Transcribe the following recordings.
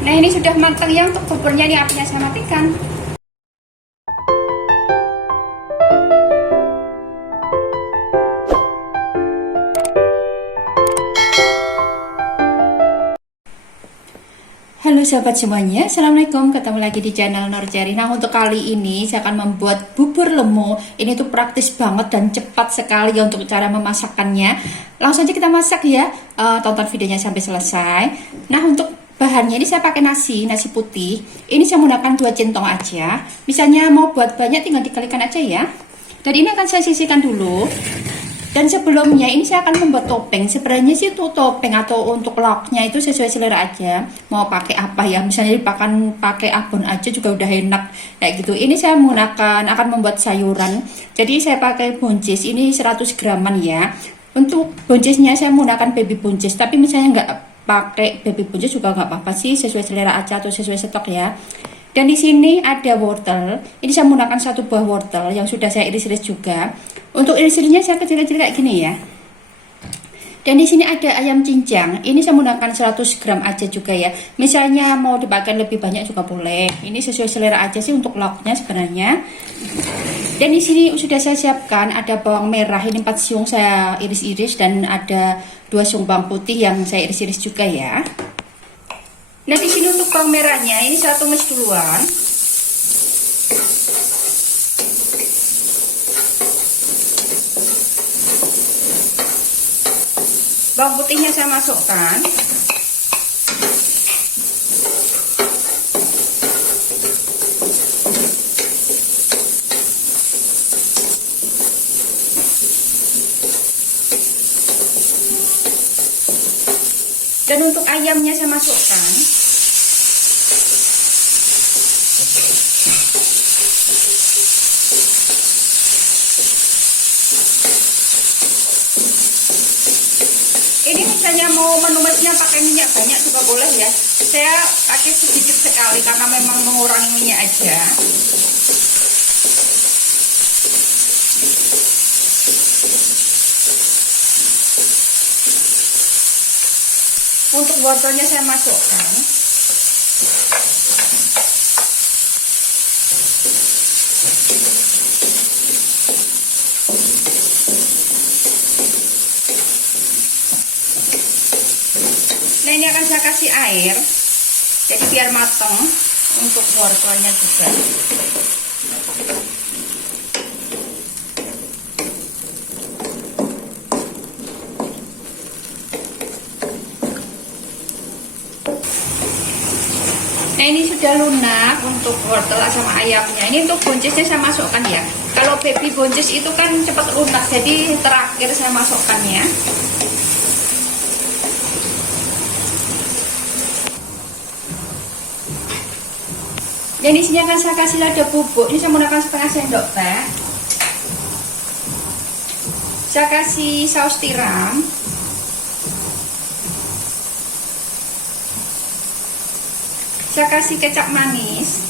Nah ini sudah matang ya, untuk buburnya ini apinya saya matikan. Halo sahabat semuanya, assalamualaikum, ketemu lagi di channel Nur Cherry. Nah untuk kali ini saya akan membuat bubur lemo. Ini tuh praktis banget dan cepat sekali ya untuk cara memasakkannya. Langsung aja kita masak ya, tonton videonya sampai selesai. Nah untuk bahannya ini saya pakai nasi putih. Ini saya menggunakan 2 centong aja. Misalnya mau buat banyak tinggal dikalikan aja ya. Dan ini akan saya sisihkan dulu. Dan sebelumnya ini saya akan membuat topeng. Sebenarnya sih itu topeng atau untuk lauknya itu sesuai selera aja. Mau pakai apa ya? Misalnya pakai abon aja juga udah enak kayak gitu. Ini saya menggunakan akan membuat sayuran. Jadi saya pakai buncis. Ini 100 graman ya. Untuk buncisnya saya menggunakan baby buncis. Tapi misalnya nggak pakai baby buncis juga nggak apa-apa sih, sesuai selera aja atau sesuai stok ya. Dan di sini ada wortel. Ini saya menggunakan 1 buah wortel yang sudah saya iris-iris juga. Untuk iris-irisnya saya kecil-kecil kayak gini ya. Dan di sini ada ayam cincang. Ini saya menggunakan 100 gram aja juga ya. Misalnya mau dipakai lebih banyak juga boleh. Ini sesuai selera aja sih untuk lauknya sebenarnya. Dan di sini sudah saya siapkan ada bawang merah. Ini 4 siung saya iris-iris dan ada 2 siung bawang putih yang saya iris-iris juga ya. Nah di sini untuk bawang merahnya ini saya tumis duluan. Bawang putihnya saya masukkan. Dan untuk ayamnya saya masukkan. Ini misalnya mau menumisnya pakai minyak banyak juga boleh ya. Saya pakai sedikit sekali karena memang mengurangi minyak aja. Untuk wortelnya saya masukkan. Nah ini akan saya kasih air, jadi biar matang untuk wortelnya juga. Nah ini sudah lunak untuk wortel sama ayamnya. Ini untuk buncisnya saya masukkan ya. Kalau baby buncis itu kan cepat lunak, jadi terakhir saya masukkannya. Dan di sini akan saya kasih lada bubuk. Ini saya menggunakan setengah sendok teh. Saya kasih saus tiram. Saya kasih kecap manis.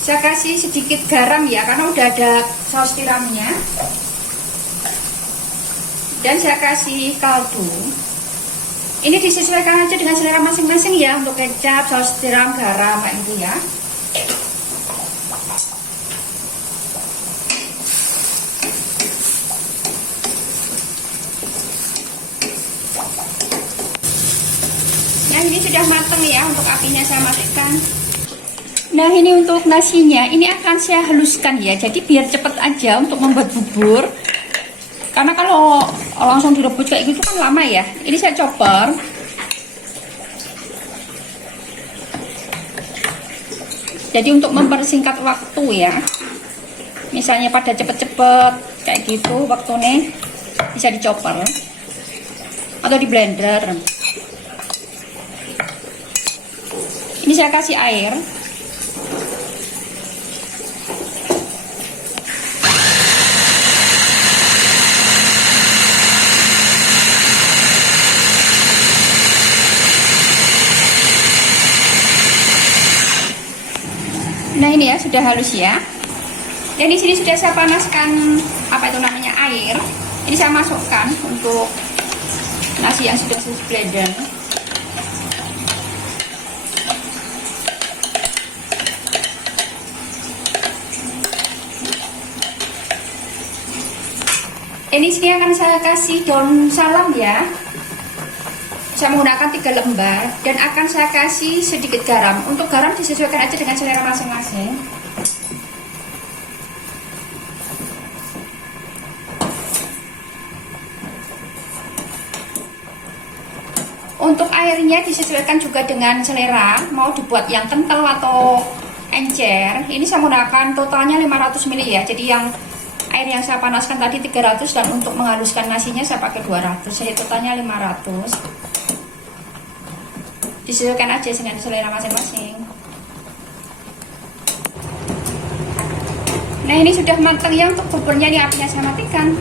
Saya kasih sedikit garam ya, karena udah ada saus tiramnya. Dan saya kasih kaldu. Ini disesuaikan aja dengan selera masing-masing ya, untuk kecap, saus tiram, garam kayak gitu ya. Nah ini sudah matang ya, untuk apinya saya matikan. Nah ini untuk nasinya, ini akan saya haluskan ya, jadi biar cepet aja untuk membuat bubur. Karena kalau langsung direbus kayak gitu kan lama ya. Ini saya chopper. Jadi untuk mempersingkat waktu ya. Misalnya pada cepet-cepet kayak gitu waktunya, bisa di chopper atau di blender. Ini saya kasih air. Nah ini ya sudah halus ya. Dan di sini sudah saya panaskan apa itu namanya air. Ini saya masukkan untuk nasi yang sudah saya blender. Ini sini akan saya kasih daun salam ya. Saya menggunakan 3 lembar dan akan saya kasih sedikit garam. Untuk garam disesuaikan aja dengan selera masing-masing. Untuk airnya disesuaikan juga dengan selera, mau dibuat yang kental atau encer. Ini saya menggunakan totalnya 500 ml ya. Jadi yang air yang saya panaskan tadi 300 dan untuk menghaluskan nasinya saya pakai 200. Jadi totalnya 500. Disesuaikan aja dengan selera masing-masing. Nah, ini sudah matang ya. Untuk buburnya ini apinya saya matikan.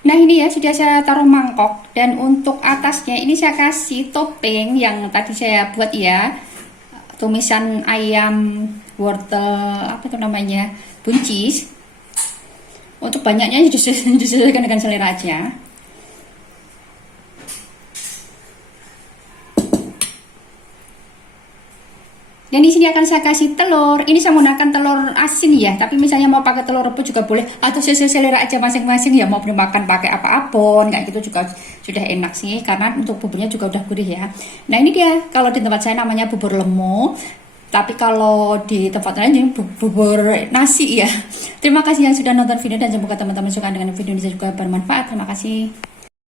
Nah, ini ya sudah saya taruh mangkok dan untuk atasnya ini saya kasih topping yang tadi saya buat ya. Tumisan ayam, wortel, apa itu namanya? Buncis. Untuk banyaknya disesuaikan dengan selera aja. Dan di sini akan saya kasih telur. Ini saya menggunakan telur asin ya, tapi misalnya mau pakai telur rebus juga boleh, atau sesuai selera aja masing-masing ya. Mau dimakan pakai apa-apun, kayak gitu juga sudah enak sih, karena untuk buburnya juga udah gurih ya. Nah, ini dia. Kalau di tempat saya namanya bubur lemo, tapi kalau di tempat lain ini bubur nasi ya. Terima kasih yang sudah nonton video dan semoga teman-teman suka dengan video ini juga bermanfaat. Terima kasih.